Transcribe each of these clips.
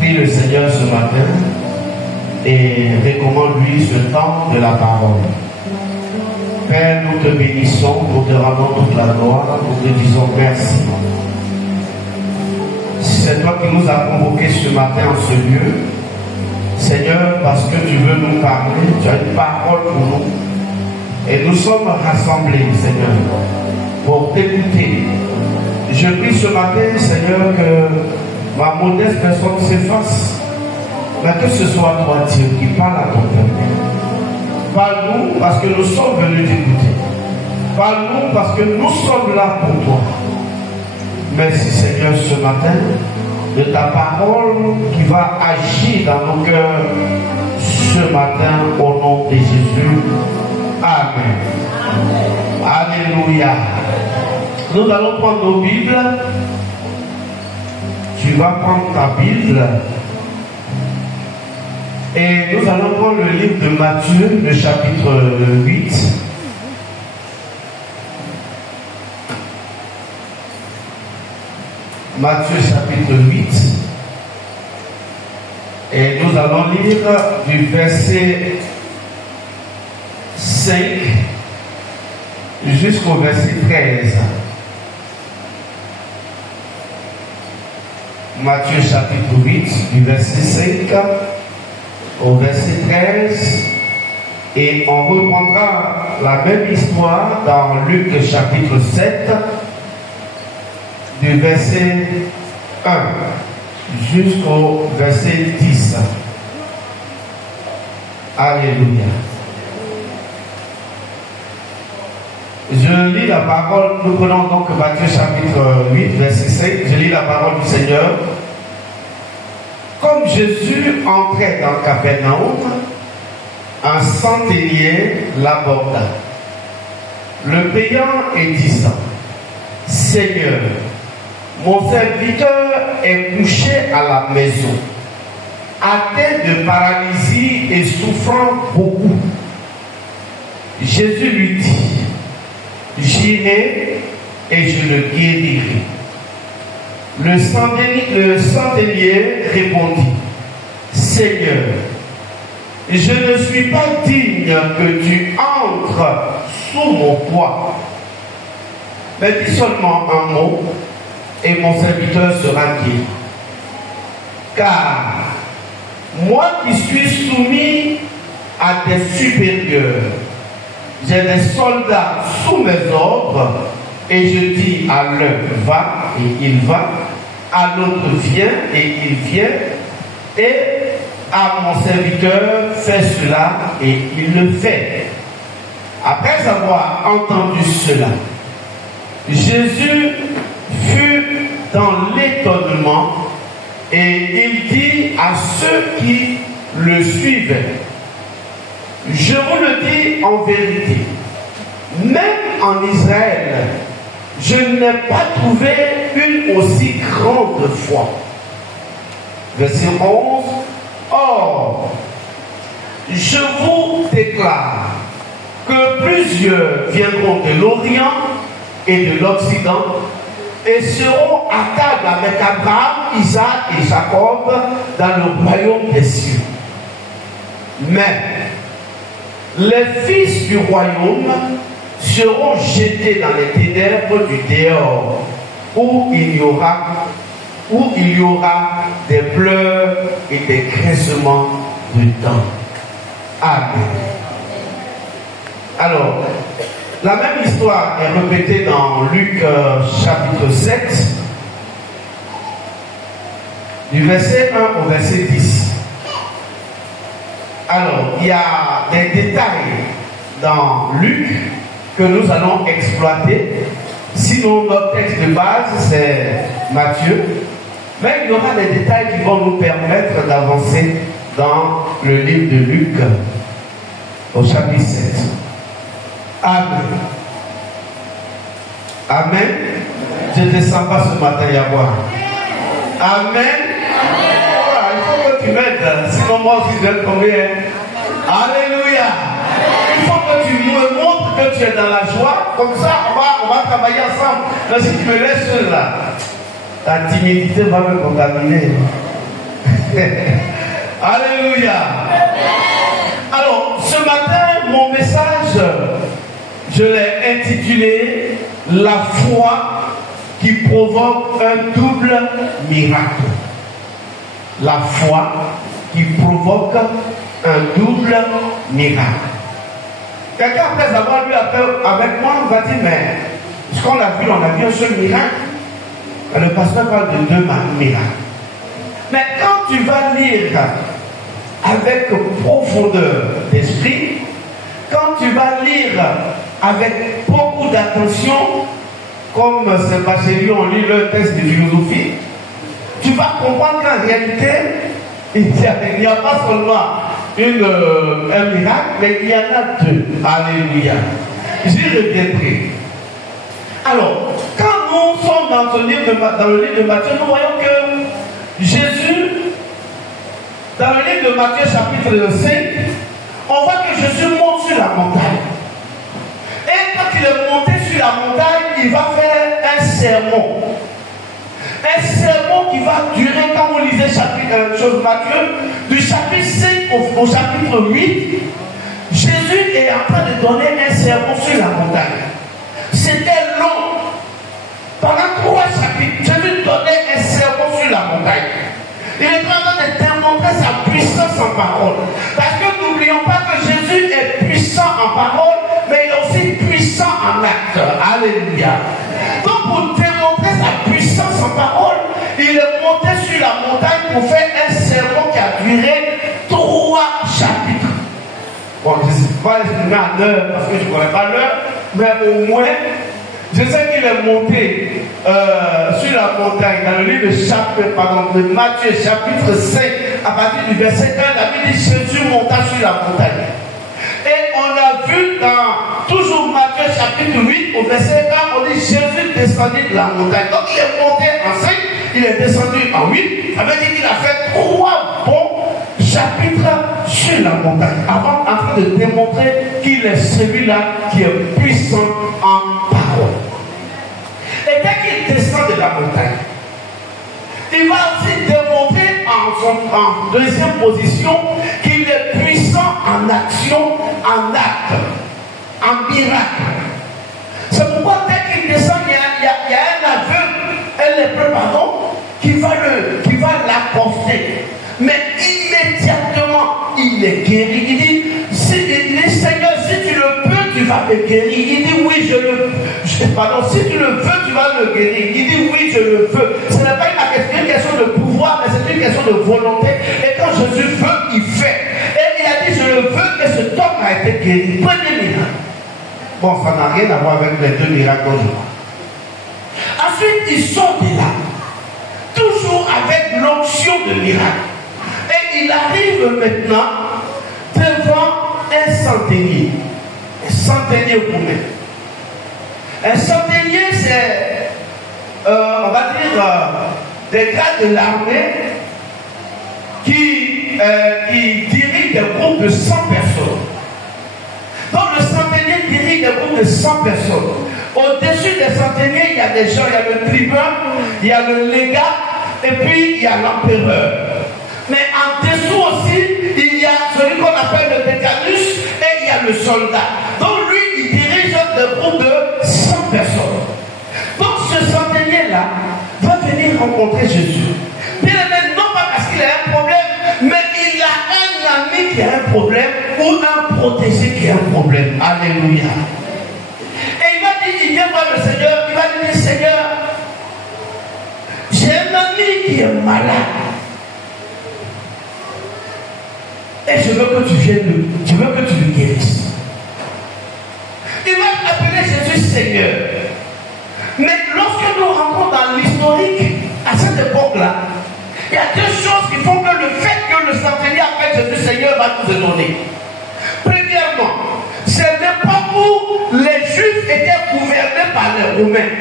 Prie le Seigneur ce matin et recommande-lui ce temps de la parole. Père, nous te bénissons, nous te rendons toute la gloire, nous te disons merci. C'est toi qui nous as convoqués ce matin en ce lieu. Seigneur, parce que tu veux nous parler, tu as une parole pour nous. Et nous sommes rassemblés, Seigneur, pour t'écouter. Je prie ce matin, Seigneur, que ma modeste personne s'efface, mais que ce soit toi, Dieu, qui parle à ton peuple. Parle-nous parce que nous sommes venus t'écouter. Parle-nous parce que nous sommes là pour toi. Merci, Seigneur, ce matin, de ta parole qui va agir dans nos cœurs ce matin au nom de Jésus. Amen. Alléluia. Nous allons prendre nos Bibles. Tu vas prendre ta Bible. Et nous allons prendre le livre de Matthieu, le chapitre 8. Matthieu chapitre 8. Et nous allons lire du verset 5 jusqu'au verset 13. Matthieu chapitre 8, du verset 5 au verset 13. Et on reprendra la même histoire dans Luc chapitre 7, du verset 1 jusqu'au verset 10. Alléluia. Je lis la parole, nous prenons donc Matthieu chapitre 8, verset 5, je lis la parole du Seigneur. Comme Jésus entrait dans Capernaum, un centenier l'aborda, le payant et disant, Seigneur, mon serviteur est couché à la maison, atteint de paralysie et souffrant beaucoup. Jésus lui dit, j'irai et je le guérirai. Le centenier répondit, Seigneur, je ne suis pas digne que tu entres sous mon toit, mais dis seulement un mot et mon serviteur sera guéri. Car moi qui suis soumis à des supérieurs, j'ai des soldats sous mes ordres, et je dis à l'un va et il va, à l'autre viens et il vient, et à mon serviteur fais cela et il le fait. Après avoir entendu cela, Jésus fut dans l'étonnement et il dit à ceux qui le suivaient, je vous le dis en vérité, même en Israël, je n'ai pas trouvé une aussi grande foi. Verset 11. Or, je vous déclare que plusieurs viendront de l'Orient et de l'Occident et seront à table avec Abraham, Isaac et Jacob dans le royaume des cieux. Mais les fils du royaume seront jetés dans les ténèbres du dehors, où il y aura des pleurs et des grincements de dents. Amen. Alors, la même histoire est répétée dans Luc chapitre 7, du verset 1 au verset 10. Alors, il y a des détails dans Luc que nous allons exploiter. Sinon, notre texte de base, c'est Matthieu. Mais il y aura des détails qui vont nous permettre d'avancer dans le livre de Luc, au chapitre 7. Amen. Amen. Je ne descends pas ce matin, Yahweh. Amen. Voilà, il faut que tu m'aides. Sinon, moi aussi, je vais tomber. Alléluia. Il faut que tu me montres que tu es dans la joie. Comme ça, on va travailler ensemble. Mais si tu me laisses seul là, ta timidité va me contaminer. Alléluia. Alors, ce matin, mon message, je l'ai intitulé « La foi qui provoque un double miracle ». La foi qui provoque un double miracle. Quelqu'un, après avoir lu avec moi, va dire, mais ce qu'on a vu, on a vu un seul miracle. Le pasteur parle de deux miracles. Mais quand tu vas lire avec profondeur d'esprit, quand tu vas lire avec beaucoup d'attention, comme c'est passé lui, on lit le test de philosophie, tu vas comprendre qu'en réalité, il n'y a pas seulement un miracle, mais il y en a deux. Alléluia. J'y reviendrai. Alors, quand nous sommes dans le livre de Matthieu, nous voyons que Jésus, dans le livre de Matthieu chapitre 5, on voit que Jésus monte sur la montagne. Et quand il est monté sur la montagne, il va faire un sermon. Un sermon qui va durer, quand vous lisez Matthieu, du chapitre 5 au chapitre 8, Jésus est en train de donner un sermon sur la montagne. C'était long. Pendant 3 chapitres, Jésus donnait un sermon sur la montagne. Il est en train de démontrer sa puissance en parole. Parce que n'oublions pas que Jésus est puissant en parole, mais il est aussi puissant en acte. Alléluia. Donc pour démontrer sa puissance en parole, il est monté sur la montagne pour faire un sermon qui a duré 3 chapitres. Bon, je ne sais pas l'exprimer à l'heure parce que je ne connais pas l'heure, mais au moins, je sais qu'il est monté sur la montagne dans le livre de Matthieu chapitre 5 à partir du verset 1, la Bible dit Jésus monta sur la montagne. Et on a vu dans toujours Matthieu chapitre 8 au verset 1, on dit Jésus descendit de la montagne. Donc il est monté en 5, il est descendu en 8, ça veut dire qu'il a fait 3 bons chapitres sur la montagne avant en train de démontrer qu'il est celui-là qui est puissant en parole. Et dès qu'il descend de la montagne, il va aussi démontrer en deuxième position qu'il est puissant en action, en acte, en miracle. C'est pourquoi dès qu'il descend, il y a un aveugle, un lépreux, pardon, qui va l'accoster. Mais immédiatement, il est guéri. Il dit, Seigneur, si tu le peux, tu vas me guérir. Il dit, oui, si tu le veux, tu vas me guérir. Il dit, oui, je le veux. Ce n'est pas une question de pouvoir, mais c'est une question de volonté. Et quand Jésus veut, il fait. Et il a dit, je le veux, et cet homme a été guéri. Premier miracle. Bon, ça n'a rien à voir avec les 2 miracles d'aujourd'hui. Ensuite, ils sont de là. Toujours avec l'onction de miracle. Et il arrive maintenant devant un centenier. Un centenier romain. Un centenier, c'est, on va dire, des gars de l'armée qui dirigent des groupes de 100 personnes. Donc le centenier dirige des groupes de 100 personnes. Au-dessus des centeniers, il y a des gens, il y a le tribun, il y a le légat, et puis il y a l'empereur. Mais en dessous aussi, il y a celui qu'on appelle le décanus et il y a le soldat. Donc lui, il dirige des groupes de 100 personnes. Donc ce centenier-là va venir rencontrer Jésus. Bien aimé, non pas parce qu'il a un problème, mais il a un ami qui a un problème ou un protégé qui a un problème. Alléluia. Et il vient voir le Seigneur, il va lui dire, Seigneur, j'ai un ami qui est malade. Et je veux que tu viennes, je veux que tu le guérisses. Il va appeler Jésus Seigneur. Mais lorsque nous rentrons dans l'historique, à cette époque-là, il y a 2 choses qui font que le fait que le centenier appelle Jésus Seigneur va nous étonner. Premièrement, c'est l'époque où les Juifs étaient gouvernés par les Romains.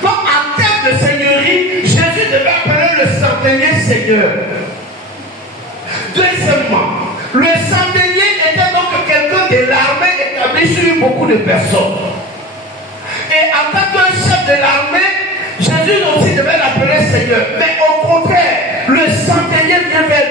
Donc en termes de seigneurie, Jésus devait appeler le centenier Seigneur. Deuxièmement, le centenier était donc quelqu'un de l'armée établi sur beaucoup de personnes. Et en tant que chef de l'armée, Jésus aussi devait l'appeler Seigneur. Mais au contraire, le centenier vient vers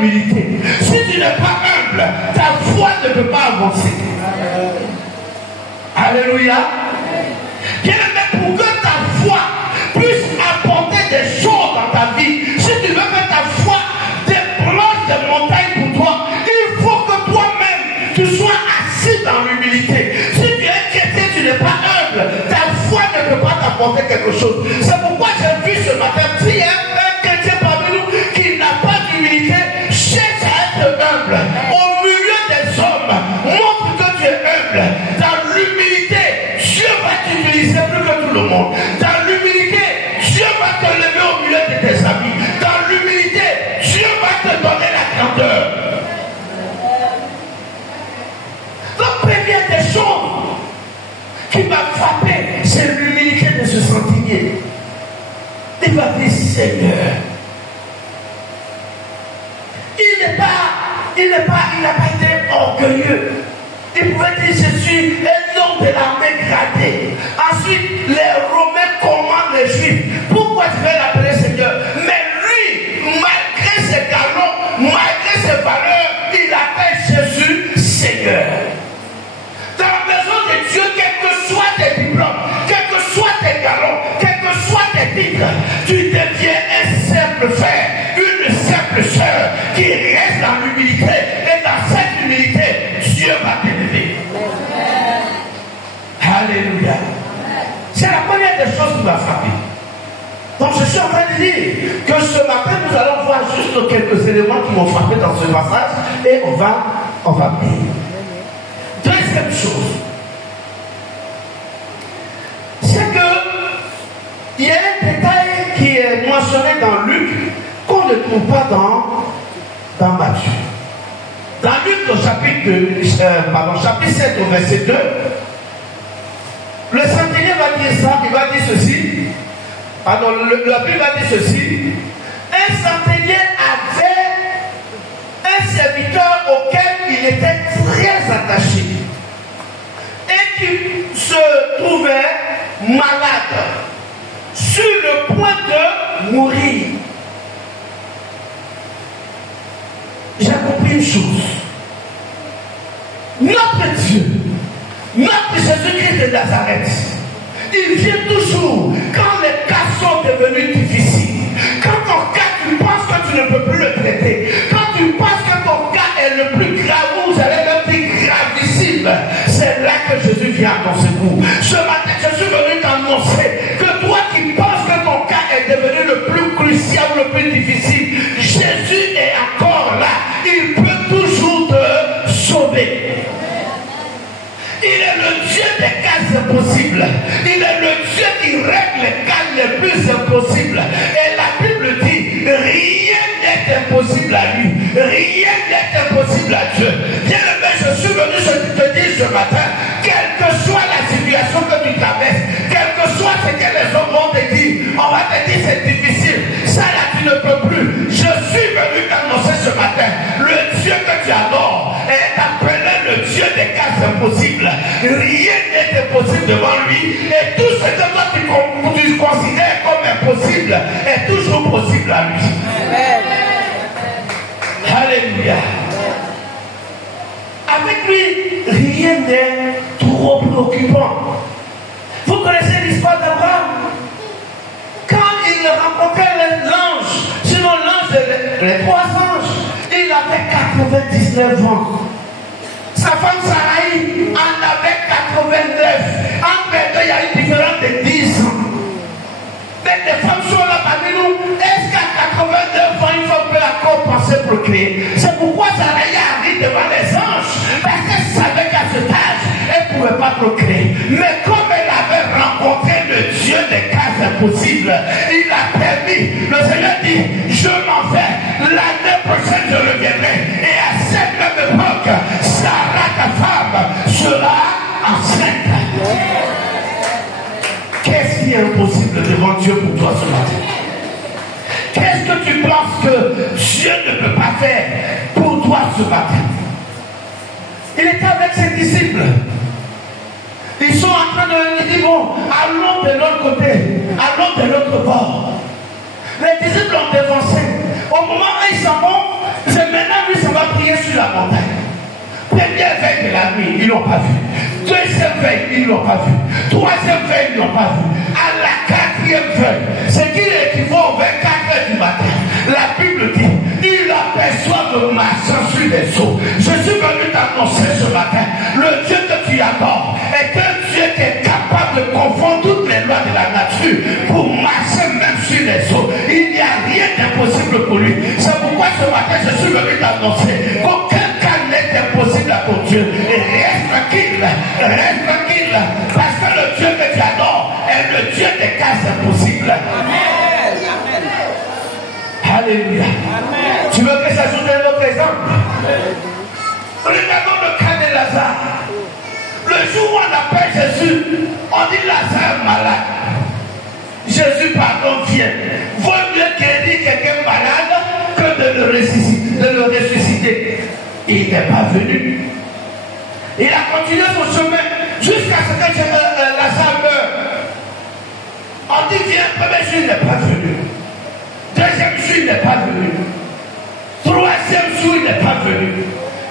l'humilité. Si tu n'es pas humble, ta foi ne peut pas avancer. Alléluia. Bien aimé, pour que ta foi puisse apporter des choses dans ta vie, si tu veux que ta foi débranche des montagnes pour toi, il faut que toi-même tu sois assis dans l'humilité. Si tu es chrétien, tu n'es pas humble, ta foi ne peut pas t'apporter quelque chose. C'est pourquoi j'ai vu ce matin, s'il y a un chrétien parmi nous qui n'a pas d'humilité, cherche à être humble. Au milieu des hommes, montre que tu es humble. Dans l'humilité, Dieu va t'utiliser plus que tout le monde. Dans l'humilité, Dieu va te lever au milieu de tes amis. Dans l'humilité, Dieu va te donner la grandeur. La première des choses qui m'a frappé, c'est l'humilité de ce centenier. Il va dire Seigneur. Il n'a pas été orgueilleux. Il pouvait dire je suis un homme de l'armée gradée. Ensuite, les Romains commandent les Juifs. Pourquoi tu veux l'appeler Seigneur? Mais lui, malgré ses galons, malgré ses valeurs, il appelle Jésus Seigneur. Dans la maison de Dieu, quels que soient tes diplômes, quels que soient tes galons, quels que soient tes titres, tu deviens un simple frère, une simple sœur qui reste dans l'humilité. Et dans cette humilité, Dieu va t'élever. Alléluia. C'est la première des choses qui m'a frappé. Donc je suis en train de dire que ce matin, nous allons voir juste quelques éléments qui m'ont frappé dans ce passage et on va prier. Deuxième chose, c'est que il y a un détail qui est mentionné dans Luc qu'on ne trouve pas dans Matthieu. Dans Luc, au chapitre 7, au verset 2, le centenier va dire ça, il va dire ceci. Pardon, la Bible va dire ceci. Un centenier avait un serviteur auquel il était très attaché et qui se trouvait malade, sur le point de mourir. J'ai compris une chose. Notre Dieu, notre Jésus-Christ de Nazareth, il vient toujours quand les cas sont devenus difficiles. Quand ton cas, tu penses que tu ne peux plus le traiter. Quand tu penses que ton cas est le plus grave, ou vous allez même dire gravissime, c'est là que Jésus vient à ton secours. Ce matin, je suis venu t'annoncer que toi qui penses que ton cas est devenu le plus crucial, le plus difficile, Jésus est encore là. Il peut toujours te sauver. Il est le Dieu des cas impossibles. Il est le Dieu qui règle les cas les plus impossibles. Et la Bible dit, rien n'est impossible à lui. Rien n'est impossible à Dieu. Bien aimé, je suis venu te dire ce matin, quelle que soit la situation que tu traverses, quel que soit ce que les hommes vont te dire, on va te dire c'est difficile. Ça là, tu ne peux plus. Je suis venu t'annoncer ce matin, le Dieu que tu adores est appelé le Dieu des cas impossibles. Rien n'est impossible devant lui. Et tout ce que toi tu considères comme impossible est toujours possible à lui. Amen. Alléluia. Avec lui, rien n'est trop préoccupant. Vous connaissez l'histoire d'Abraham? Quand il rencontrait l'ange, sinon l'ange, les trois anges, il avait 99 ans. Sa femme Sarai en avait 89. Entre les deux, il y a une différence de 10 ans. Mais les femmes sont là parmi nous. Est-ce qu'à 89 ans, il faut encore penser pour créer? C'est pourquoi Sarai arrive devant les anges. Parce qu'elle savait qu'à cet âge, elle ne pouvait pas procréer. Mais comme elle avait rencontré le Dieu des cas impossibles, il a permis. Le Seigneur dit, je m'en vais. L'année prochaine, je reviendrai. Et à cette même époque, Sarah, ta femme, sera enceinte. Qu'est-ce qui est impossible devant Dieu pour toi ce matin? Qu'est-ce que tu penses que Dieu ne peut pas faire pour toi ce matin? Il était avec ses disciples. Ils sont en train de lui dire, bon, allons de l'autre côté, allons de l'autre bord. Les disciples ont dévancé. Au moment où ils s'en vont, c'est ont prié sur la montagne. Première veille de la nuit, ils ne l'ont pas vu. Deuxième veille, ils ne l'ont pas vu. Troisième veille, ils ne l'ont pas vu. À la quatrième veille, c'est qu'il équivaut aux 24 heures du matin. La Bible dit, il aperçoit le marchand sur les eaux. Je suis venu t'annoncer ce matin, le Dieu que tu adores est un Dieu qui est capable de confondre toutes les lois de la nature pour marcher même sur les eaux. Il n'y a rien d'impossible pour lui. C'est pourquoi ce matin, je suis venu t'annoncer qu'aucun cas n'est impossible pour Dieu. Et reste tranquille, parce que le Dieu que tu adores est le Dieu des cas impossibles. Amen. Alléluia. Amen. Tu veux que j'ajoute un autre exemple? Regardons le cas de Lazare. Le jour où on appelle Jésus, on dit Lazare est malade. Jésus, pardon, viens. Vaut mieux guérir quelqu'un malade que de le ressusciter. Il n'est pas venu. Il a continué son chemin jusqu'à ce que Lazare meure. On dit viens, premier jour, il n'est pas venu. Deuxième jour, il n'est pas venu. Troisième jour, il n'est pas venu.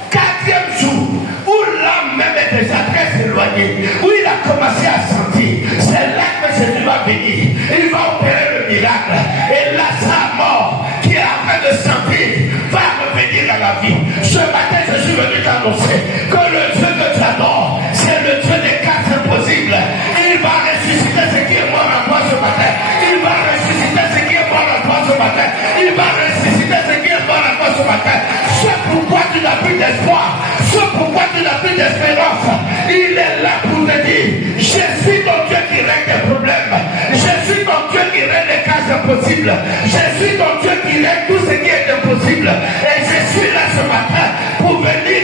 Quatrième jour, où l'âme même est déjà très éloignée, où il a commencé à sentir, c'est là que Jésus va venir. Il va opérer le miracle. Et Lazare mort, qui est en train de sentir, va revenir à la vie. Ce matin, je suis venu t'annoncer que le Dieu que tu adores, c'est le Dieu des cas impossibles. Il va ressusciter ce qui est mort en toi ce matin. Il va ressusciter ce qui est mort en toi ce matin. Il va ressusciter ce qui est mort en toi ce matin. C'est pourquoi tu n'as plus d'espoir. C'est pourquoi tu n'as plus d'espérance. Il est là pour te dire, je suis ton Dieu qui règle des problèmes. Je suis ton Dieu qui règle les cas impossibles. Je suis ton Dieu qui règle tout ce qui est impossible. Et je suis là ce matin pour venir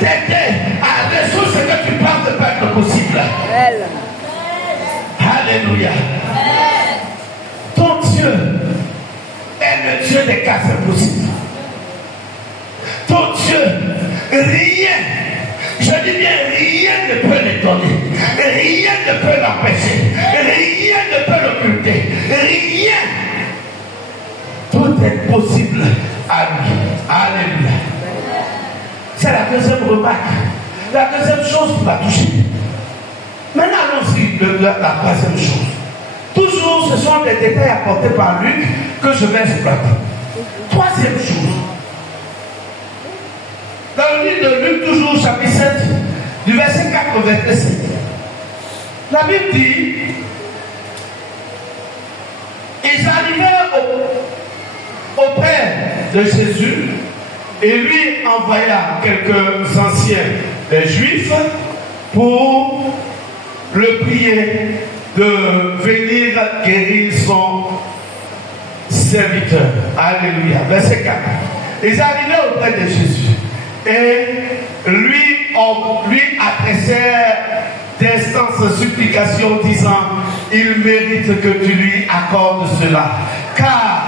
t'aider à résoudre ce que tu penses de pas être possible. Alléluia. Ton Dieu est le Dieu des cas impossibles. Ton Dieu, rien, je dis bien rien ne peut l'étonner, rien ne peut l'empêcher, rien ne peut l'occulter, rien. Tout est possible à lui. Alléluia. C'est la deuxième remarque. La deuxième chose qui m'a touché. Maintenant, allons-y, la troisième chose. Toujours, ce sont des détails apportés par Luc que je vais exploiter. Troisième chose. Dans le livre de Luc, toujours chapitre 7, du verset 4 au verset 7, la Bible dit, ils arrivèrent auprès de Jésus et lui envoya quelques anciens juifs pour le prier de venir guérir son serviteur. Alléluia. Verset 4. Ils arrivaient auprès de Jésus et lui adressèrent d'instances supplications disant, il mérite que tu lui accordes cela, car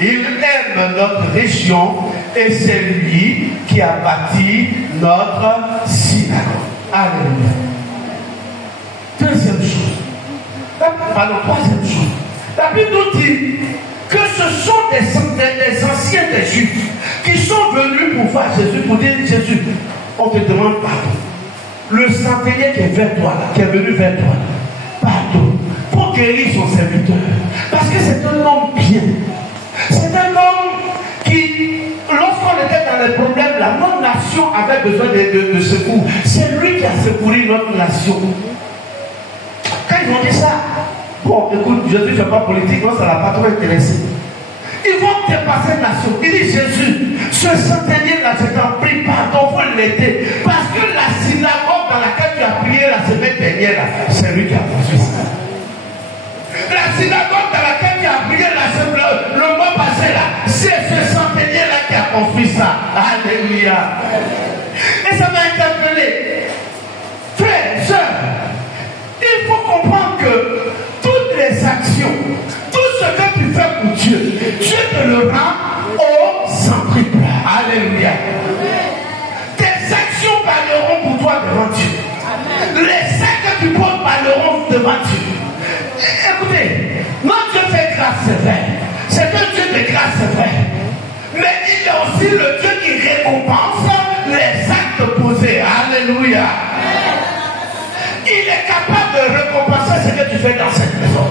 il aime notre région et c'est lui qui a bâti notre synagogue. Alléluia. Deuxième chose. Troisième chose. La Bible nous dit que ce sont des anciens des Juifs qui sont venus pour voir Jésus, pour dire Jésus, on te demande pardon. Le centenier qui est vers toi, là, qui est venu vers toi, pardon, pour guérir son serviteur. Parce que c'est un homme bien. C'est un homme qui, lorsqu'on était dans les problèmes, notre nation avait besoin de secours. C'est lui qui a secouru notre nation. Quand ils ont dit ça, bon, écoute, Jésus ne fait pas politique, non, ça ne l'a pas trop intéressé. Ils vont dépasser la nation. Il dit Jésus, ce centenier-là, je t'en prie, pardon, faut l'aider. Parce que la synagogue dans laquelle tu as prié la semaine dernière, c'est lui qui a construit ça. La synagogue dans laquelle tu as prié le mois passé, là, c'est ce centenier-là qui a construit ça. Alléluia. Et ça m'a interpellé. Frères, sœurs, il faut comprendre que toutes les actions, tout ce que tu fais pour Dieu, Dieu te le rend au centuple. Alléluia. Tes actions parleront pour toi devant Dieu. Les saints que tu portes parleront devant Dieu. Écoutez, notre Dieu fait grâce, c'est vrai. C'est un Dieu de grâce, c'est vrai. Mais il est aussi le Dieu qui répond récompense les actes posés. Alléluia. Il est capable de récompenser ce que tu fais dans cette maison.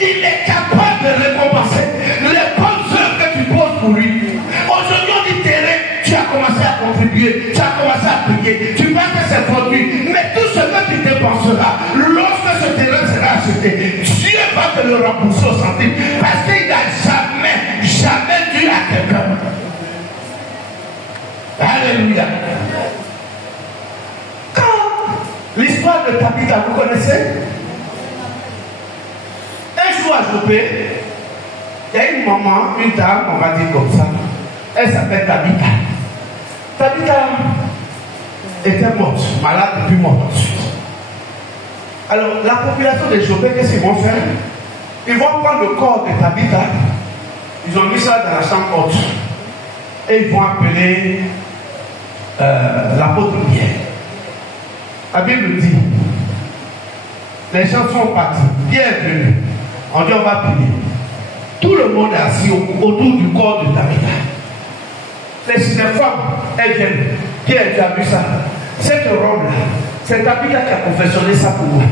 Il est capable de récompenser les bonnes œuvres que tu poses pour lui. Aujourd'hui, on dit terrain, tu as commencé à contribuer, tu as commencé à prier, tu penses que c'est produit, mais tout ce que tu dépenseras, lorsque ce terrain sera acheté, Dieu va te le rembourser au centime, parce qu'il n'a jamais dû à quelqu'un. Alléluia. L'histoire de Tabitha, vous connaissez? Un jour à Jopé, il y a une maman, une dame, on va dire comme ça. Elle s'appelle Tabitha. Tabitha était morte, malade depuis morte. Alors, la population de Jopé, qu'est-ce qu'ils vont faire? Ils vont prendre le corps de Tabitha, ils ont mis ça dans la chambre haute. Et ils vont appeler l'apôtre Pierre. La Bible dit, les gens sont partis, Pierre est venu, on dit on va prier. Tout le monde est assis autour du corps de Tabitha. Les femmes, elles viennent. Pierre, tu as vu ça? Cette robe-là, c'est Tabitha qui a confectionné ça pour moi.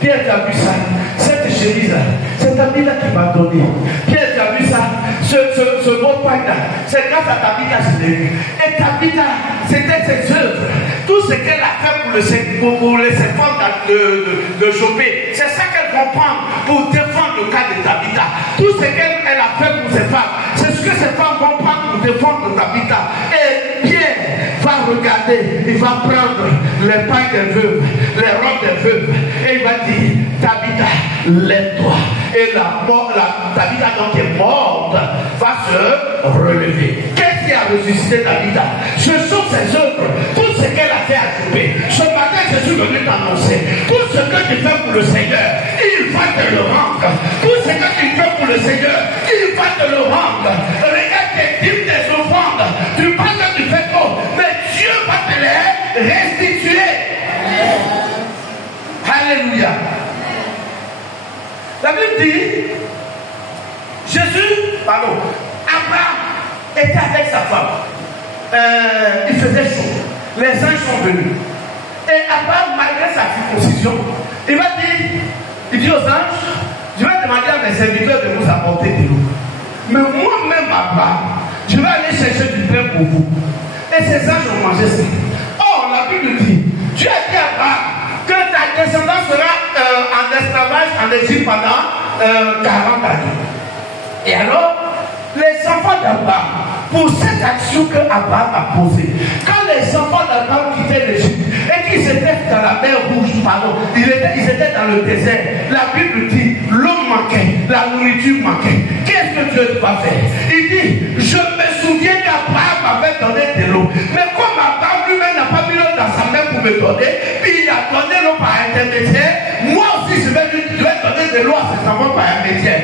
Pierre, tu as vu ça? Cette chemise-là, c'est Tabitha qui m'a donné. Pierre, tu as vu ça? Ce beau pain-là, c'est grâce à Tabitha que je l'ai vu. Et Tabitha, c'était ses œuvres. Tout ce qu'elle a fait pour les serpents de Jopé, c'est ça qu'elle vont prendre pour défendre le cas de Tabitha. Tout ce qu'elle a fait pour ses femmes, c'est ce que ces femmes vont prendre pour défendre Tabitha. Et Pierre va regarder, il va prendre les pains des veuves, les robes des veuves, et il va dire, Tabitha, lève-toi. Et Tabitha donc est morte, va se relever. Qu'est-ce qui a ressuscité Tabitha? Ce sont ses œuvres, tout ce qu'elle a fait à Jopé. Ce matin, je suis venu t'annoncer, tout ce que tu fais pour le Seigneur, il va te le rendre. Tout ce que tu fais pour le Seigneur, il va te le rendre. Regarde tes dîmes, tes offrandes. Tu penses que tu fais trop, mais Dieu va te les restituer. Alléluia. La Bible dit, Abraham était avec sa femme. Il faisait chaud. Les anges sont venus. Et Abraham, malgré sa circoncision, il dit aux anges, je vais demander à mes serviteurs de vous apporter de l'eau. Mais moi-même, Abraham, je vais aller chercher du pain pour vous. Et ces anges ont mangé ça. Or, la Bible dit, Dieu a dit à Abraham que ta descendance sera en esclavage en Égypte pendant 40 années. Et alors, les enfants d'Abraham, pour cette action que Abraham a posée, quand les enfants d'Abraham quittaient l'Égypte et qu'ils étaient dans la mer Rouge, ils étaient dans le désert, la Bible dit, l'eau manquait, la nourriture manquait. Qu'est-ce que Dieu va faire? Il dit, je me souviens qu'Abraham avait donné de l'eau, mais comme Abraham lui-même n'a pas mis l'eau dans sa main pour me donner, puis il a donné l'eau par intermédiaire, moi aussi je vais donner de l'eau à ses enfants par intermédiaire.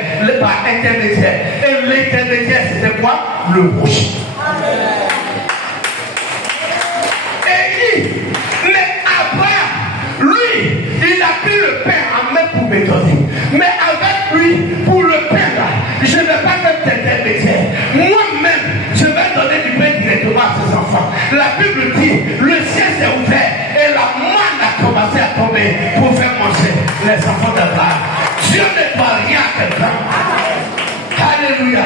Et l'intermédiaire, c'était quoi? Le rocher. Et dit, mais Abraham, lui, il a pris le pain en main pour me donner. Mais avec lui, pour le pain là, je ne vais pas faire d'intermédiaire. Moi-même, je vais donner du pain directement à ses enfants. La Bible dit, le ciel s'est ouvert et la manne a commencé à tomber pour faire manger les enfants d'Abraham. Dieu ne doit rien à quelqu'un. Alléluia.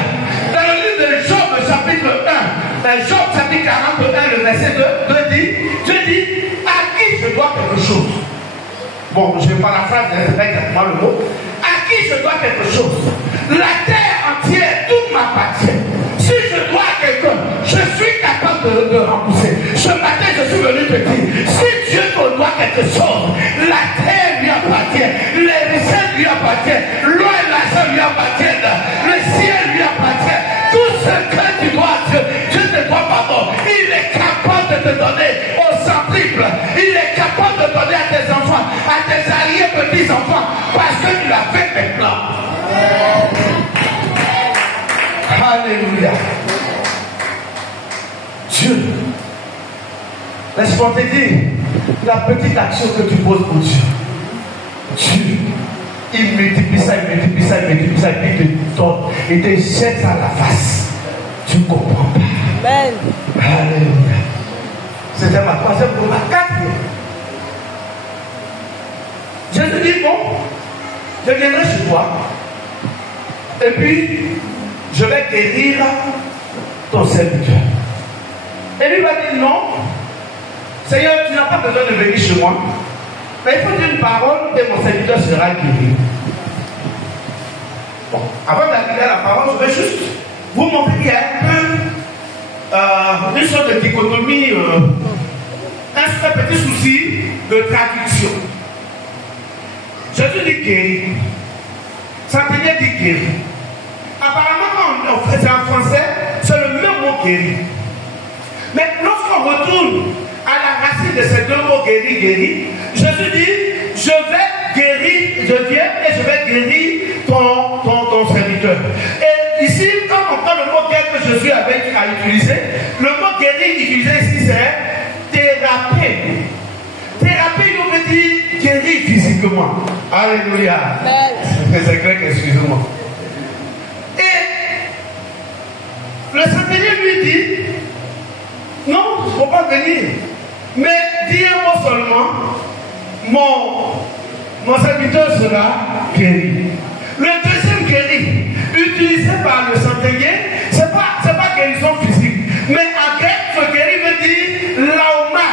Dans le livre de Job, chapitre 1, Job chapitre 41, le verset 2 dit, Dieu dit, à qui je dois quelque chose? Bon, je paraphrase, c'est pas exactement le mot. À qui je dois quelque chose? La terre entière, tout m'appartient. Si je dois à quelqu'un, je suis capable de rembourser. Ce matin, je suis venu te dire, si Dieu te doit quelque chose, la terre lui appartient, les recettes lui appartiennent, l'eau et l'argent lui appartiennent, le ciel lui appartient. Tout ce que tu dois à Dieu, Dieu te doit pardon. Il est capable de te donner au centuple. Il est capable de donner à tes enfants, à tes arrière-petits-enfants, parce que tu l'as fait maintenant. Alléluia. Dieu, laisse-moi te dire, la petite action que tu poses pour Dieu, Dieu, il multiplie ça, il multiplie ça, il multiplie ça, il te donne, il te jette à la face. Tu ne comprends pas. Amen. Alléluia. C'était ma troisième pour ma quatrième. Jésus dit, bon, je viendrai chez toi. Et puis, je vais guérir ton serviteur. Et lui va dire, non, Seigneur, tu n'as pas besoin de venir chez moi. Mais il faut dire une parole et mon serviteur sera guéri. Bon, avant d'arriver à la parole, je vais juste vous montrer qu'il y a une sorte de dichotomie, un très petit souci de traduction. Jésus dit guéri. Centenier dit guéri. Apparemment, quand on fait en français, c'est le même mot guéri. Mais lorsqu'on retourne à la racine de ces deux mots guéri, guéri, Jésus dit, je vais guérir, je viens et je vais guérir ton serviteur. Et ici, quand on prend le mot guéri que Jésus avait à utiliser, le mot guéri utilisé ici, c'est thérapie. Thérapie, on veut dire guérir physiquement. Alléluia. C'est grec, excusez-moi. Et le Saint-Seigneur lui dit, non, il ne faut pas venir. Mais dis un mot seulement, mon serviteur sera guéri. Le deuxième guéri, utilisé par le centenier, ce n'est pas guérison physique. Mais en grec, ce guéri veut dire laomai.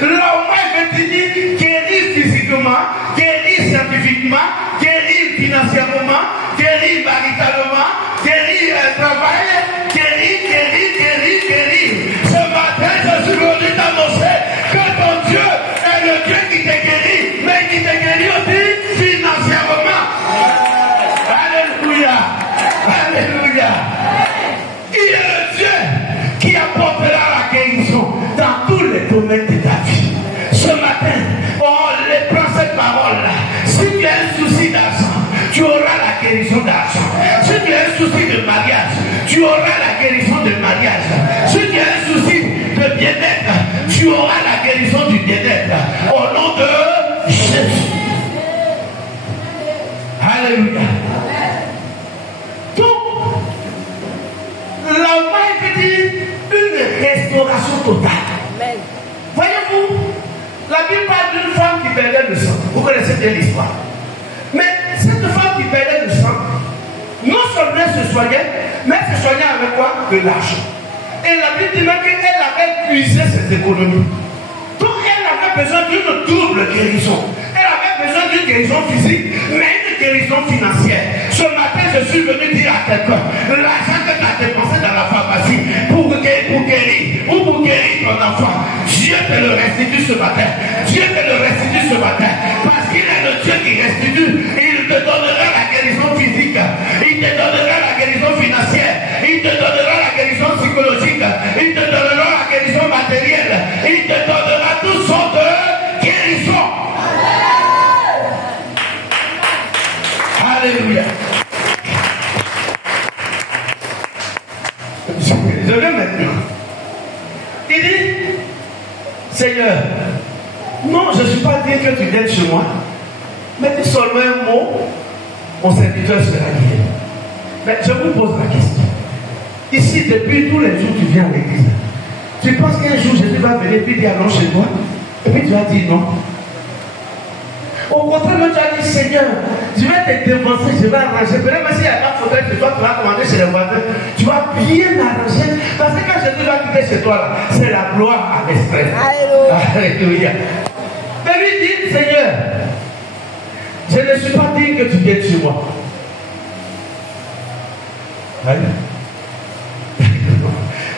Laomai veut dire guérir physiquement, guérir scientifiquement, guérir financièrement, guérir maritalement, guérir travail, guérir. Ce matin, je suis venu t'annoncer que ton Dieu est le Dieu qui te guérit, mais qui te guérit aussi financièrement. Alléluia. Alléluia. Il est le Dieu qui apportera la guérison dans tous les domaines de ta vie. Ce matin, on prend cette parole-là. Si tu as un souci d'argent, tu auras la guérison d'argent. Si tu as un souci de mariage, tu auras la guérison de mariage. Si tu as un souci de bien-être, tu auras la guérison du bien-être. Au nom de Jésus. Alléluia. Donc, l'Allemagne veut dire une restauration totale. Amen. Voyez-vous, la Bible parle d'une femme qui perdait le sang. Vous connaissez bien l'histoire. Mais cette femme qui perdait le sang, non seulement elle se soignait, mais elle se soignait avec quoi? De l'argent. Et la Bible dit même qu'elle avait puisé ses économies. Donc elle avait besoin d'une double guérison. Elle avait besoin d'une guérison physique, mais une guérison financière. Ce matin, je suis venu dire à quelqu'un, l'argent que tu as dépensé dans la pharmacie pour guérir ou pour guérir ton enfant, Dieu te le restitue ce matin. Dieu te le restitue ce matin. Parce qu'il est le Dieu qui restitue. Il te donnera la guérison physique. Il te donnera la guérison financière. Il te donnera la guérison psychologique. Il te donnera la guérison matérielle. Il te donnera toutes sortes de guérisons. Alléluia. Je vais maintenant. Il dit, Seigneur, non, je ne suis pas dit que tu viennes chez moi, mais dis seulement un mot, mon serviteur sera guéri. Mais je vous pose la question. Ici, depuis tous les jours, tu viens à l'église. Tu penses qu'un jour, Jésus va venir et dire allons chez toi, et puis tu vas dire non. Au contraire, tu as dit, Seigneur, je vais te dévancer, je vais arranger. Peut-être même s'il n'y a pas de fauteuil chez toi, tu vas commander chez les voisins. Tu vas bien arranger. Parce que quand Jésus va quitter chez toi, c'est la gloire à l'extrême. Alléluia. Mais lui dit, Seigneur, je ne suis pas dit que tu viennes chez moi.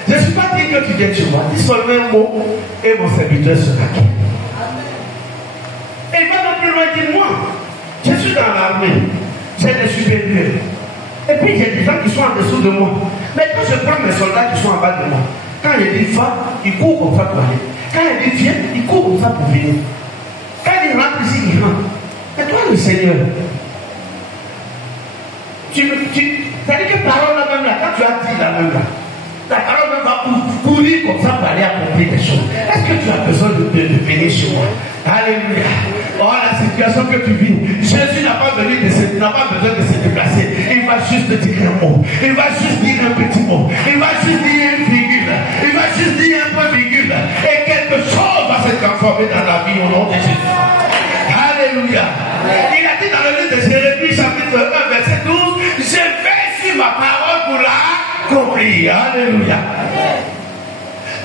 Je ne suis pas dit que tu viennes chez moi. Dis seulement un mot et mon serviteur sera guéri. Et il va non plus loin dire, moi, je suis dans l'armée, j'ai des supérieurs. Et puis il y a des gens qui sont en dessous de moi. Mais quand je prends mes soldats qui sont en bas de moi, quand il dit va, ils courent comme ça pour aller. Quand il dit viens, ils courent comme ça pour venir. Quand il rentre ici, il rentre. Et toi, le Seigneur, c'est-à-dire que parole là même là, quand tu as dit la même là, la parole même va courir comme ça pour aller accomplir des choses. Est-ce que tu as besoin de venir chez moi? Alléluia. Oh, la situation que tu vis, Jésus n'a pas besoin de se déplacer. Il va juste te dire un mot. Il va juste dire un petit mot. Il va juste dire une virgule. transformé dans la vie au nom de Jésus. Alléluia. Il a dit dans le livre de Jérémie, chapitre 1, verset 12, je vais sur ma parole pour l'accomplir. Alléluia.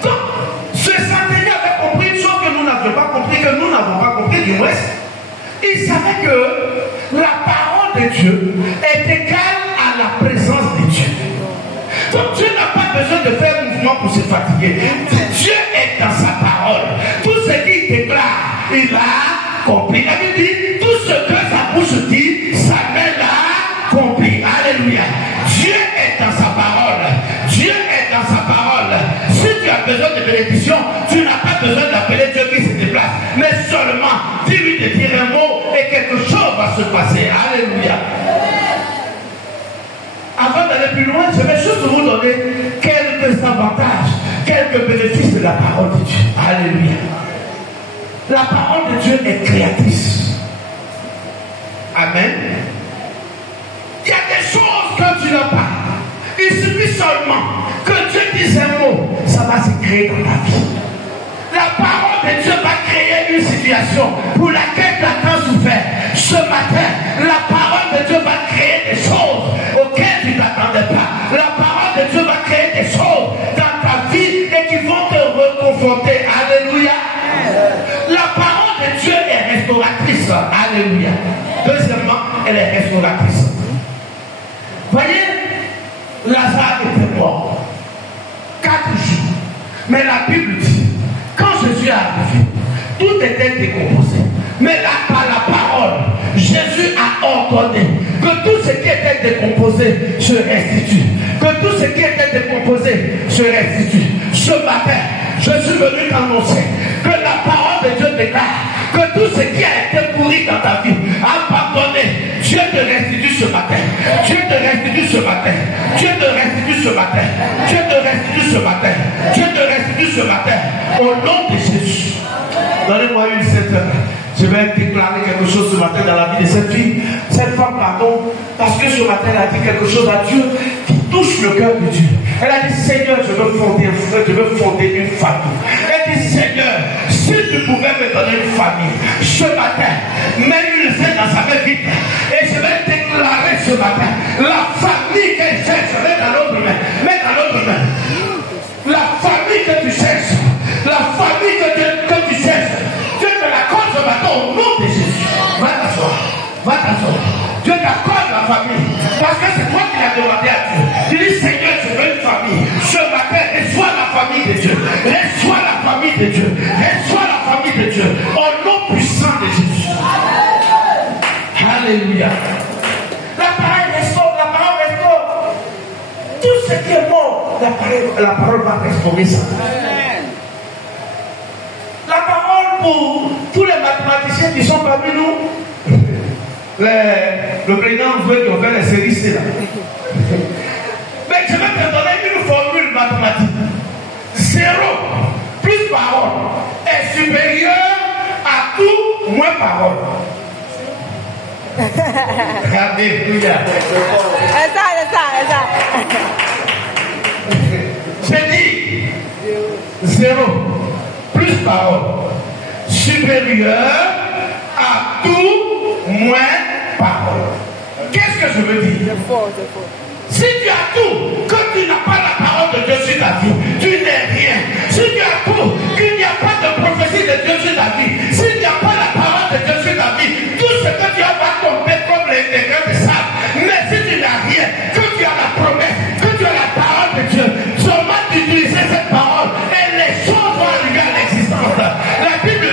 Donc, ce centenier avait compris une chose que nous n'avions pas compris, que nous n'avons pas compris du moins. Il savait que la parole de Dieu est égale à la présence de Dieu. Donc Dieu n'a pas besoin de faire mouvement pour se fatiguer. Dieu est dans sa parole. Tout ce qu'il déclare, il a compris. La Bible dit, tout ce que sa bouche dit, sa main l'a compris. Alléluia. Dieu est dans sa parole. Dieu est dans sa parole. Si tu as besoin de bénédiction, tu n'as pas besoin d'appeler Dieu qui se déplace, mais seulement dis-lui de dire un mot et quelque chose va se passer. Alléluia. Avant d'aller plus loin, je vais juste vous donner quelques avantages, quelques bénéfices de la parole de Dieu. Alléluia. La parole de Dieu est créatrice. Amen. Il y a des choses que tu n'as pas. Il suffit seulement que Dieu dise un mot, ça va se créer dans ta vie. La parole de Dieu va créer une situation pour laquelle tu as tant souffert. Ce matin, la parole de Dieu va créer des choses auxquelles tu ne t'attendais pas. La parole de Dieu va créer des choses dans ta vie et qui vont te reconforter. Alléluia. La parole de Dieu est restauratrice. Alléluia. Deuxièmement, elle est restauratrice. Voyez, Lazare était mort 4 jours. Mais la Bible dit, quand Jésus est arrivé, tout était décomposé. Mais là, par la parole, Jésus a ordonné que tout ce qui était décomposé se restitue. Que tout ce qui était décomposé se restitue. Ce matin, je suis venu t'annoncer que la parole de Dieu déclare que tout ce qui a été pourri dans ta vie, abandonné, Dieu te restitue ce matin. Dieu te restitue ce matin. Dieu te restitue ce matin. Dieu te restitue ce matin. Dieu te restitue ce matin. Au nom de Jésus. Donnez-moi une cette. Je vais déclarer quelque chose ce matin dans la vie de cette fille. Cette femme, pardon, parce que ce matin, elle a dit quelque chose à Dieu qui touche le cœur de Dieu. Elle a dit, Seigneur, je veux fonder une famille. Elle dit, Seigneur, si tu pouvais me donner une famille, ce matin, mets une scène dans sa main vite. Et je vais déclarer ce matin, la famille qu'elle cherche, mets dans l'autre main. Mets dans l'autre main. La famille que tu cherches, la famille que tu cherches, Dieu te l'accorde ce matin au nom de Jésus. Va t'asseoir. Va t'asseoir. Dieu t'accorde la famille. Parce que c'est toi qui l'as demandé à Dieu. Tu dis, Seigneur, je veux une famille. Ce matin, reçois la famille de Dieu. Reçois la famille de Dieu. Reçois la famille de Dieu. Au nom puissant de Jésus. Alléluia. La parole restaure. La parole restaure. Tout ce qui est mort, la parole va restaurer ça. La parole pour tous les mathématiciens qui sont parmi nous, le président veut qu'on fasse les séries C là. Mais je vais te donner une formule mathématique. 0 plus parole est supérieur à tout moins parole. Alléluia. J'ai dit 0 plus parole supérieur à tout moins parole. Qu'est-ce que je veux dire? Si tu as tout, que tu n'as pas la parole de Dieu sur ta vie, tu n'es rien. Si tu as tout, qu'il n'y a pas de prophétie de Dieu sur ta vie, s'il n'y a pas la parole de Dieu sur ta vie, tout ce que tu as va tomber comme les grains de sable. Mais si tu n'as rien, que tu as la promesse, que tu as la parole de Dieu, seulement d'utiliser cette parole et les choses vont arriver à l'existence. La Bible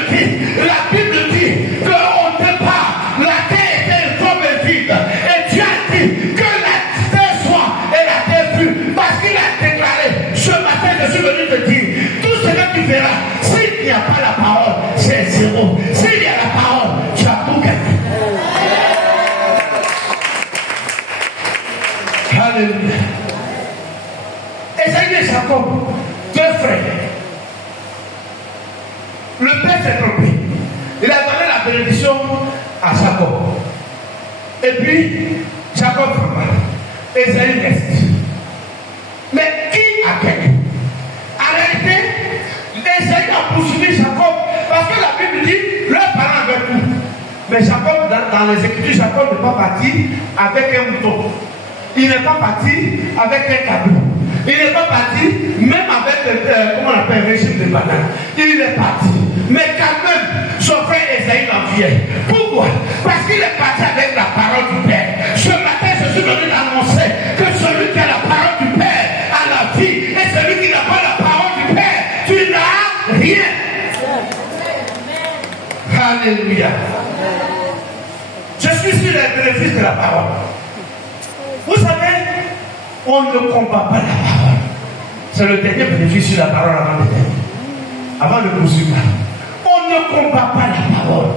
dit qu'au départ, la terre était comme vide. Et Dieu a dit que la terre soit et la terre fut. Parce qu'il a déclaré, ce matin je suis venu te dire, tout ce que tu verras, s'il n'y a pas la parole, c'est 0. S'il y a la parole, tu as tout gagné. Alléluia. Esaïe et Jacob, 2 frères. Le père s'est trompé. Il a donné la bénédiction à Jacob. Et puis, Jacob va. Esaïe reste. Mais qui a gagné? En réalité, Esaïe a poursuivi Jacob parce que Mais Jacob, dans les Écritures, Jacob n'est pas parti avec un mouton. Il n'est pas parti avec un cadeau. Il n'est pas parti même avec, comment on appelle, un régime de banane. Il est parti. Mais quand même, son frère Esaïe l'enviait. Pourquoi? Parce qu'il est parti avec la parole du Père. Ce matin, je suis venu t'annoncer que celui qui a la parole du Père a la vie. Et celui qui n'a pas la parole du Père, tu n'as rien. Alléluia. Je suis sur les bénéfices de la parole. Vous savez, on ne combat pas la parole. C'est le dernier bénéfice sur la parole avant de terminer. Avant de poursuivre. On ne combat pas la parole.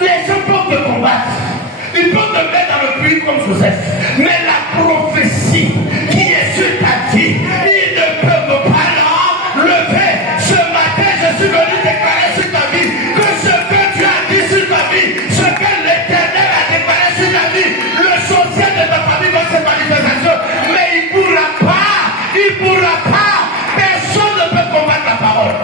Les gens peuvent te combattre. Ils peuvent te mettre dans le puits comme Joseph. Mais la prophétie qui est sur ta vie, ils ne peuvent pas l'enlever. Ce matin, je suis venu déclarer sur ta vie que ce que tu as dit sur ta vie, ce que l'Éternel a déclaré sur ta vie, le social de ta famille dans cette manifestation, mais il ne pourra pas, personne ne peut combattre la parole.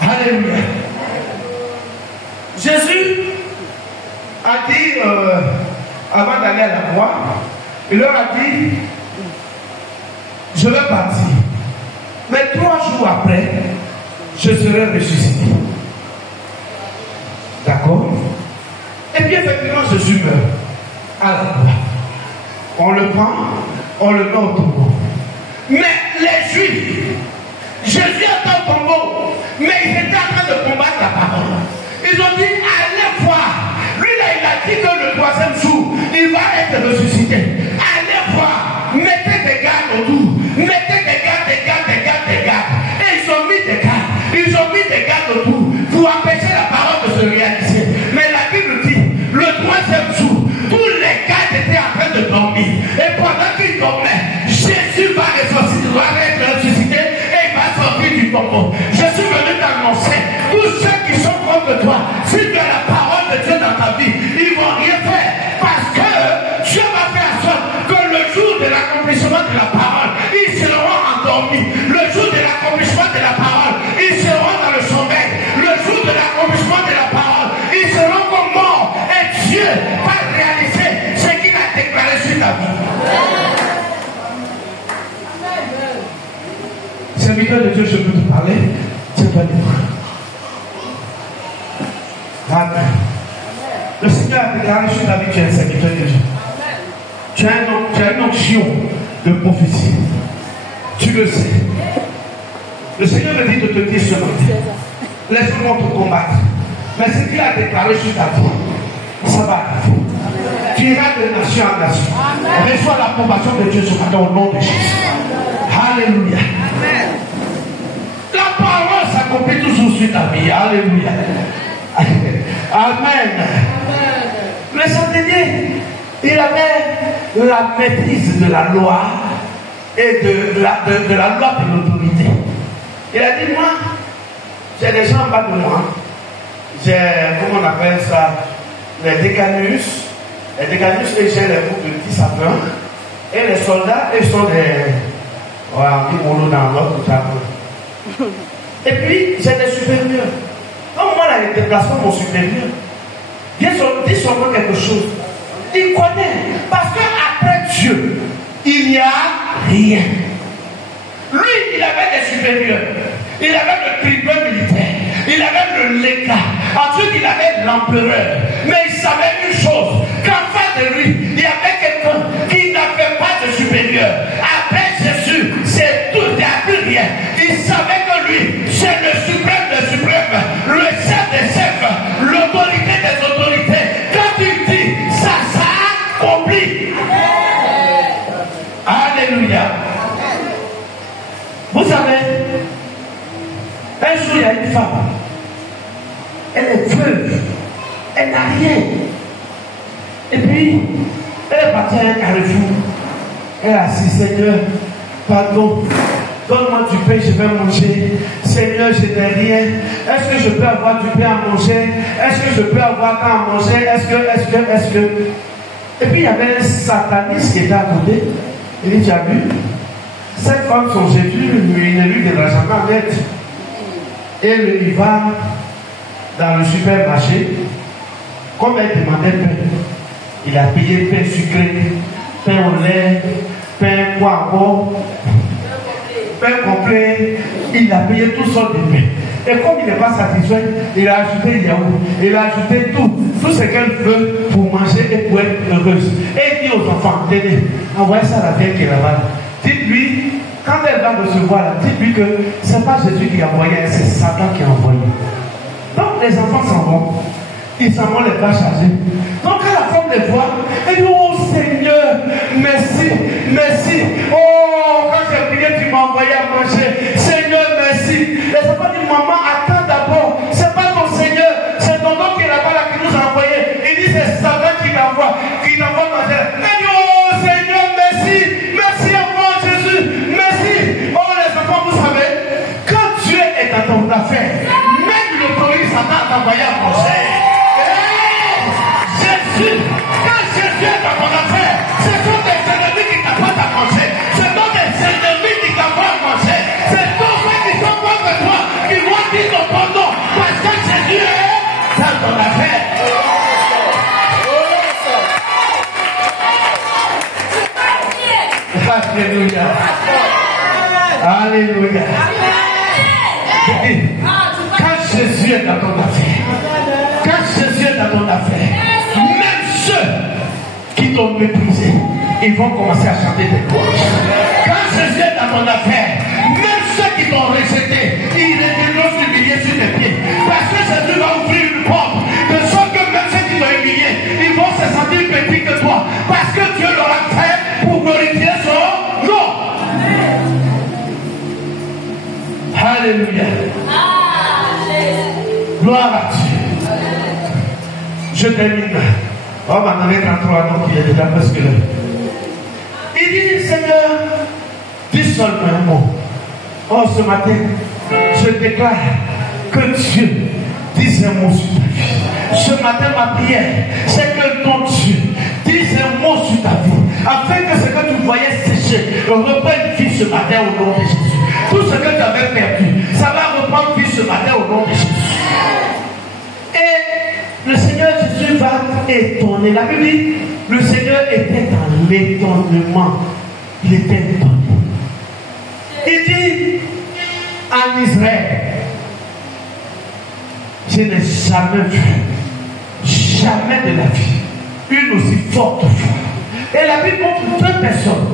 Alléluia. Jésus a dit, avant d'aller à la croix, il leur a dit, je vais partir. Mais 3 jours après, je serai ressuscité. D'accord? Et puis effectivement, Jésus meurt à la croix. On le prend, on le met au tombeau. Mais les Juifs, Jésus est au tombeau, mais ils étaient en train de combattre la parole. Ils ont dit, allez voir. Lui là, il a dit que le 3e jour, il va être ressuscité. Allez voir. Mettez des gardes autour. Mettez des gardes. Et ils ont mis des gardes autour pour empêcher la parole de se réaliser. Mais la Bible dit, le 3e jour, tous les gardes étaient en train de dormir. Et pendant qu'ils dormaient, Jésus va être ressuscité et il va sortir du tombeau. Je suis venu t'annoncer, tous ceux qui sont contre toi, si tu as la parole de Dieu dans ta vie, ils ne vont rien faire. Parce que Dieu va faire en sorte que le jour de l'accomplissement de la parole, ils seront endormis. Le jour de l'accomplissement de la parole, ils seront dans le sommeil. Le jour de l'accomplissement de la parole, ils seront comme morts. Et Dieu va réaliser ce qu'il a déclaré sur ta vie. Serviteur de Dieu, je peux te parler. C'est pas libre. Amen. Le Seigneur a déclaré sur ta vie que tu es un serviteur de Dieu. Tu as une onction de prophétie. Tu le sais. Le Seigneur me dit de te dire ce matin. Laisse-moi te combattre. Mais ce qu'il a déclaré sur ta vie, ça va arriver. Tu iras de nation en nation. Reçois l'approbation de Dieu ce matin au nom de Jésus. Alléluia. La parole s'accomplit toujours sur ta vie. Alléluia. Amen. Le centenier, il avait la maîtrise de la loi et de la loi de l'autorité. Il a dit, moi, j'ai des gens en bas de moi. J'ai, comment on appelle ça, les décanus. Les décanus, et j'ai les groupes de 10 à 20. Et les soldats, ils sont des... Voilà, qui vont dans l'autre, et puis, j'ai des supérieurs. Comme moi, là, les déplacements, mon supérieur, dis seulement quelque chose. Il connaît. Parce qu'après Dieu, il n'y a rien. Lui, il avait des supérieurs. Il avait le tribun militaire. Il avait le légat. Ensuite, il avait l'empereur. Mais il savait une chose. Qu'en face de lui, il y avait quelqu'un qui n'avait pas de supérieur. Après Jésus, c'est tout et à plus rien. Il savait que lui, c'est le suprême des suprêmes. Le chef des chefs. L'autorité des autorités. Quand il dit, ça s'accomplit. Alléluia. Vous savez, un jour, il y a une femme. Elle est veuve. Elle n'a rien. Et puis, elle est partie à un carrefour. Elle a dit, Seigneur, pardon, donne-moi du pain, je vais manger. Seigneur, je n'ai rien. Est-ce que je peux avoir du pain à manger? Est-ce que je peux avoir quand à manger? Est-ce que... Et puis, il y avait un sataniste qui était à côté. Il dit, tu as vu? Cette femme, son Jésus, il ne lui donnera jamais en aide. Et il va dans le supermarché. Comme elle demandait pain, il a payé pain sucré, pain au lait, pain poivron, pain complet. Il a payé toutes sortes de pain. Et comme il n'est pas satisfait, il a ajouté le yaourt, il a ajouté tout ce qu'elle veut pour manger et pour être heureuse. Et il dit aux enfants, tenez, envoyez ça à la vieille qui est là-bas. Dites-lui, quand elle va recevoir là, dites-lui que ce n'est pas Jésus qui a envoyé, c'est Satan qui a envoyé. Donc les enfants s'en vont. Ils s'en vont les bras chargés. Donc quand la femme les voit, elle dit, oh Seigneur, merci, merci. Oh, quand j'ai prié, tu m'as envoyé à manger. Seigneur, merci. Les enfants disent, maman, attends d'abord. C'est pas ton Seigneur, c'est ton nom qui est là-bas là, qui nous a envoyé. Il dit, c'est Satan qui t'envoie manger. Elle dit, oh Seigneur, merci. Merci encore Jésus. Merci. Oh les enfants, vous savez, quand Dieu est dans ton affaire, même l'autorité Satan t'envoie à manger. Quand Jésus est dans ton affaire, ce sont des ennemis qui t'apportent à manger. Ce sont des ennemis qui t'apportent à manger. C'est ton frère qui sont contre toi, qui vont dire ton nom. Parce que Jésus est dans ton affaire. Alléluia. Alléluia. Quand Jésus est dans ton affaire, quand Jésus est dans ton affaire, même ceux qui t'ont méprisé, ils vont commencer à chanter des louanges. Quand Jésus est dans ton affaire, même ceux qui t'ont rejeté, ils vont s'humilier sur tes pieds. Parce que Jésus va ouvrir une porte, de sorte que même ceux qui t'ont humilié, ils vont se sentir petits que toi. Parce que Dieu leur a fait pour glorifier son nom. Alléluia. Gloire à Dieu. Je termine. Oh, maintenant, 33 ans, il est déjà presque là. Il dit, Seigneur, dis seulement un mot. Oh, ce matin, je déclare que Dieu dise un mot sur ta vie. Ce matin, ma prière, c'est que ton Dieu dise un mot sur ta vie, afin que ce que tu voyais sécher reprenne vie ce matin au nom de Jésus. Tout ce que tu avais perdu, ça va reprendre vie ce matin au nom de Jésus. Et le Seigneur Jésus va étonner. La Bible dit, le Seigneur était dans l'étonnement. Il était étonné. Il dit en Israël, je n'ai jamais vu, jamais de la vie, une aussi forte foi. Et la Bible montre deux personnes.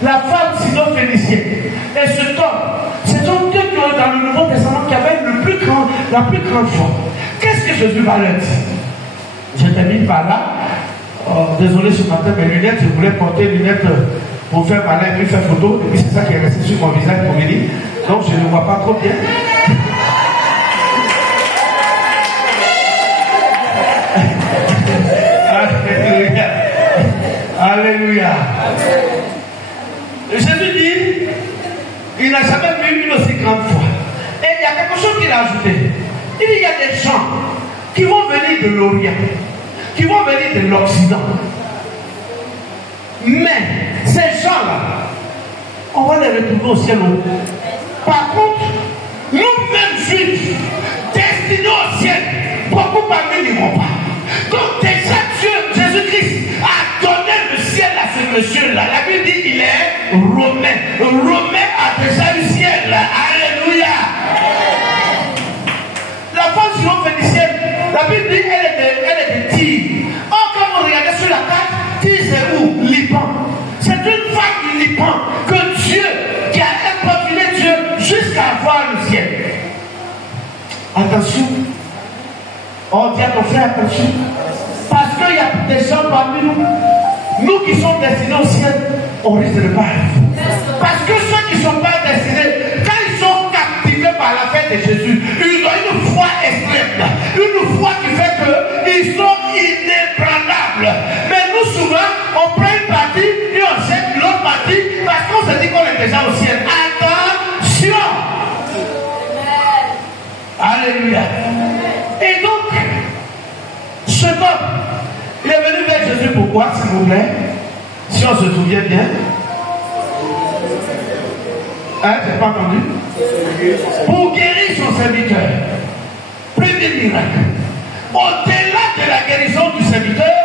La femme syno-phénicienne et cet homme. Ce sont deux qui ont dans le Nouveau Testament qui avaient la plus grande foi. Qu'est-ce que Jésus va leur dire? Je termine par là. Oh, désolé ce matin, mes lunettes, je voulais porter les lunettes pour faire malin et puis faire photo. Et puis c'est ça qui est resté sur mon visage pour venir. Donc je ne vois pas trop bien. Alléluia. Alléluia. Jésus dit, il n'a jamais vu une aussi grande foi. Et il y a quelque chose qu'il a ajouté. Il dit, il y a des gens qui vont venir de l'Orient, qui vont venir de l'Occident. Mais ces gens-là, on va les retrouver au ciel. Par contre, nous-mêmes juifs, destinés au ciel, beaucoup parmi n'iront pas. Donc déjà Dieu, Jésus-Christ, a donné le ciel à ce monsieur-là. La Bible dit qu'il est romain. Romain a déjà eu le ciel. Alléluia. La femme syro-phénicienne, la Bible dit elle est de Tyr. Or, quand vous regardez sur la carte, Tyr c'est où? Liban. C'est une femme du Liban que Dieu, qui a importuné Dieu jusqu'à voir le ciel. Attention. Oh, dis à ton frère, attention. Parce qu'il y a des gens parmi nous, nous qui sommes destinés au ciel, on risque de ne pas arriver. Parce que ceux qui ne sont pas destinés, quand ils sont captivés par la fête de Jésus, ils ont une foi extrême, une foi qui fait qu'ils sont inébranlables. Mais nous, souvent, on prend une partie et on jette l'autre partie parce qu'on se dit qu'on est déjà au ciel. Attention! Alléluia! Et donc, cet homme, il est venu vers Jésus. Pourquoi, s'il vous plaît? Si on se souvient bien. Hein, j'ai pas entendu? pour guérir son serviteur. Premier miracle. Au-delà de la guérison du serviteur,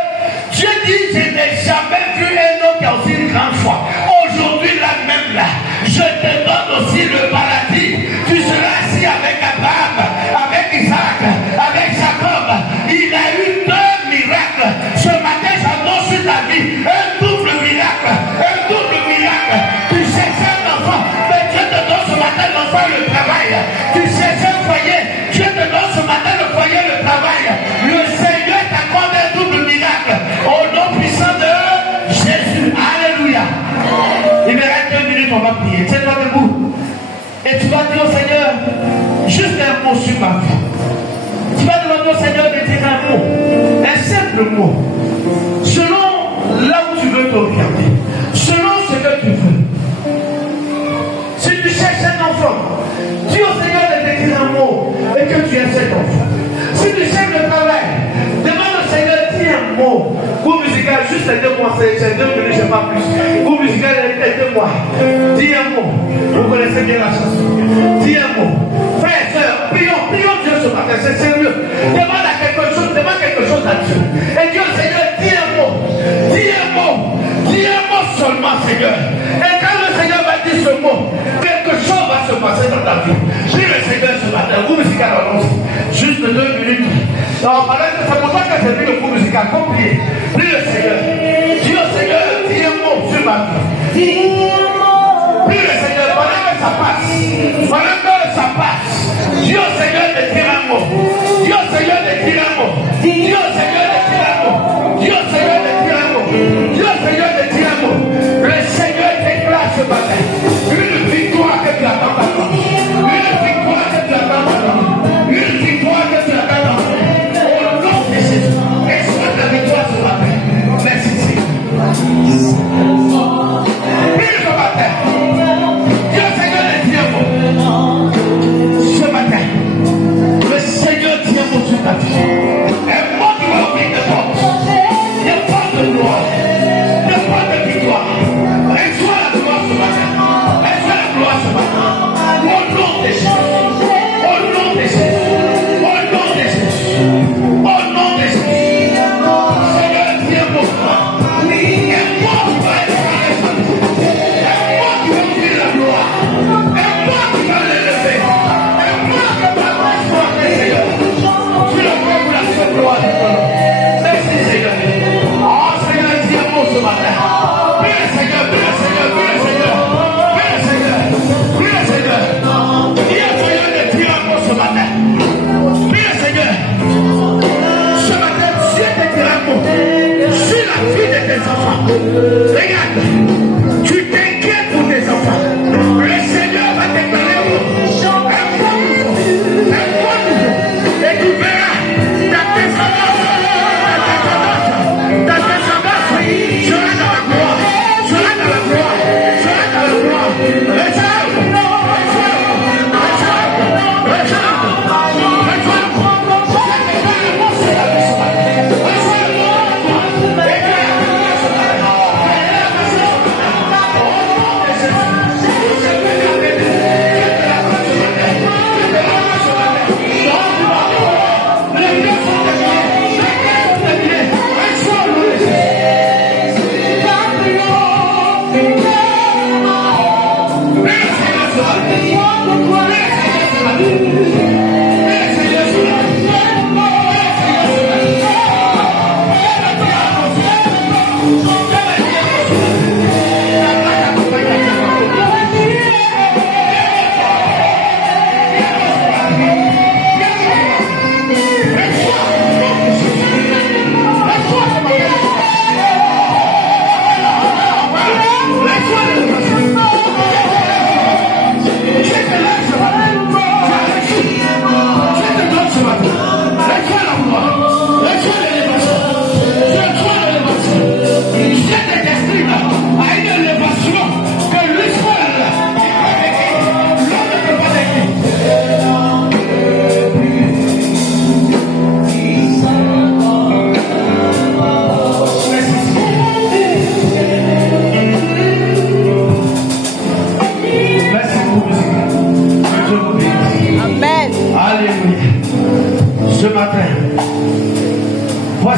Dieu dit, je n'ai jamais vu un homme qui a aussi une grande foi. Aujourd'hui, là même là, je te donne aussi le paradis. Tu seras assis avec Abraham, avec Isaac, avec Jacob. Il a eu 2 miracles. Ce matin, j'annonce sur ta vie un double miracle. Un double miracle. Tu cherches un enfant, mais Dieu te donne ce matin l'enfant et le travail. Tu cherches un foyer, Dieu te donne ce matin le foyer et le travail. Le Seigneur t'accorde un double miracle. Au nom puissant de Jésus. Alléluia. Il me reste 2 minutes, on va prier. Tiens-toi debout. Et tu vas dire au Seigneur, juste un mot sur ma vie. Tu vas demander au Seigneur de dire un mot, un simple mot, selon là où tu veux t'orienter, selon ce que tu veux. Si tu cherches un enfant, dis au Seigneur de te dire un mot et que tu aies cet enfant. Si tu cherches le travail, demande au Seigneur, dis un mot. Groupe musical, juste les 2 mois, c'est 2 minutes, je ne sais pas plus. Groupe musical, les 2 mois. Dis un mot. Vous connaissez bien la chanson. Dis un mot. Frères et sœurs, prions Dieu ce matin, c'est sérieux. Demande quelque chose à Dieu. Et Dieu, Seigneur, dis un mot. Dis un mot. Dis un mot seulement, Seigneur. Et quand le Seigneur va dire ce mot, quelque chose va se passer dans ta vie. Dis le Seigneur ce matin. Groupe musical, allons-y. Juste 2 minutes. Non, c'est pour ça que j'ai vu le groupe musical. Compris. Dis le Seigneur. Dis au Seigneur, dis un mot sur ma vie. Dis un mot. Dis le Seigneur, pendant que ça passe. Pendant que ça passe. Dis au Seigneur de dire un mot. Dis au Seigneur de dire un mot. Dis au Seigneur de dire un mot. Dis au Seigneur de dire un mot. Dis au Seigneur de dire un mot. Le Seigneur déclare ce matin une victoire que tu attends maintenant. Une victoire que tu attends maintenant. Une victoire que tu attends maintenant. Au nom de Jésus. Exprime la victoire ce matin. Merci Seigneur. Prie ce matin. Dis au Seigneur de dire un mot.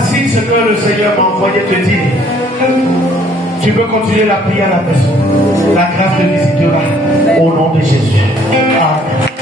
voici ce que le Seigneur m'a envoyé te dire. Tu peux continuer la prière à la personne. La grâce te visitera au nom de Jésus. Amen.